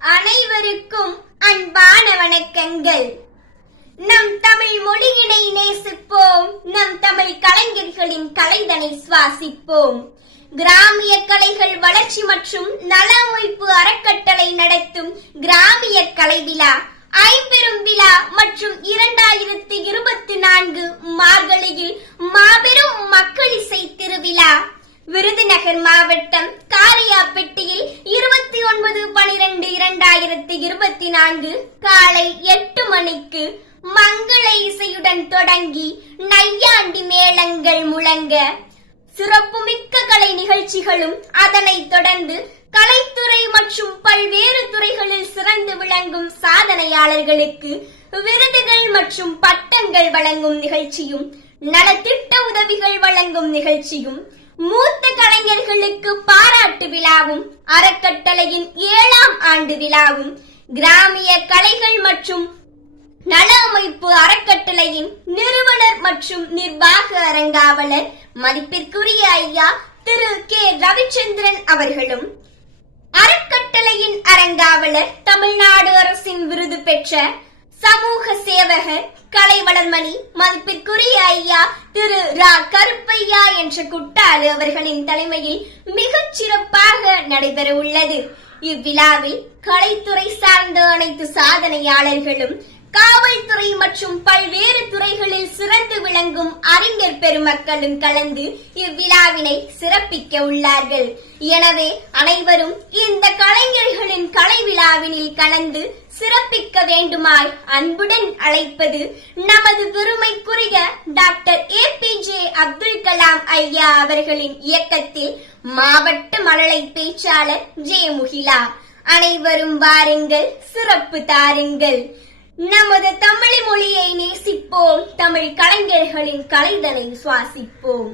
அனைவருக்கும் அன்பான வணக்கங்கள். நம் தமிழ் மொழியினை நேசிப்போம், நம் தமிழ் கலைஞர்களின் கலைதனை சுவாசிப்போம். கிராமிய கலைகள் வளர்ச்சி மற்றும் நலமமைப்பு அறக்கட்டளை நடத்தும் கிராமிய கலை விழா, ஐம்பெரும் விழா மற்றும் 2024 மார்கழியில் மாபெரும் மக்கள் இசை திருவிழா விருதுநகர் மாவட்டம் காரியாபெட்டியில் 29/12/2024 காலை 8 மணிக்கு மங்கள இசையுடன் தொடங்கி நையாண்டி மேளங்கள் முழங்க சிறப்புமிக்க கலை நிகழ்ச்சிகளும், அதனைத் தொடர்ந்து கலைத்துறை மற்றும் பல்வேறு துறைகளில் சிறந்து விளங்கும் சாதனையாளர்களுக்கு விருதுகள் மற்றும் பட்டங்கள் வழங்கும் நிகழ்ச்சியும், நலத்திட்ட உதவிகள் வழங்கும் நிகழ்ச்சியும், மூத்த கலைஞர்களுக்கு பாராட்டு விழாவும், அறக்கட்டளையின் 7ஆம் ஆண்டு விழாவும், கிராமிய கலைகள் மற்றும் நல அமைப்பு அறக்கட்டளையின் நிறுவனர் மற்றும் நிர்வாக அரங்காவலர் மதிப்பிற்குரிய ஐயா திரு கே ரவிச்சந்திரன் அவர்களும், அறக்கட்டளையின் அரங்காவலர் தமிழ்நாடு அரசின் விருது பெற்ற சமூக சேவகர் கலை வளர்மணி மதிப்பிற்குரிய ஐயா திரு ரா கருப்பையா என்ற குட்டாளு அவர்களின் தலைமையில் மிகச் சிறப்பாக நடைபெற உள்ளது. இவ்விழாவில் கலைத்துறை சார்ந்த அனைத்து சாதனையாளர்களும், காவல்துறை மற்றும் பல்வேறு துறைகளில் சிறந்து விளங்கும் அறிஞர் பெருமக்களும் கலந்து இவ்விழாவினை சிறப்பிக்க உள்ளார்கள். எனவே அனைவரும் இந்த கலைஞர்களின் கலை விழாவினில் கலந்து சிறப்பிக்க வேண்டுமாய் அன்புடன் அழைப்பது நமது பெருமைக்குரிய டாக்டர் APJ அப்துல் கலாம் ஐயா அவர்களின் இயக்கத்தில் மாவட்ட மழலை பேச்சாளர் ஜெயமுகிலா. அனைவரும் வாருங்கள், சிறப்பு தாருங்கள். நமது தமிழ் மொழியை நேசிப்போம், தமிழ் கலைஞர்களின் கலைதனை சுவாசிப்போம்.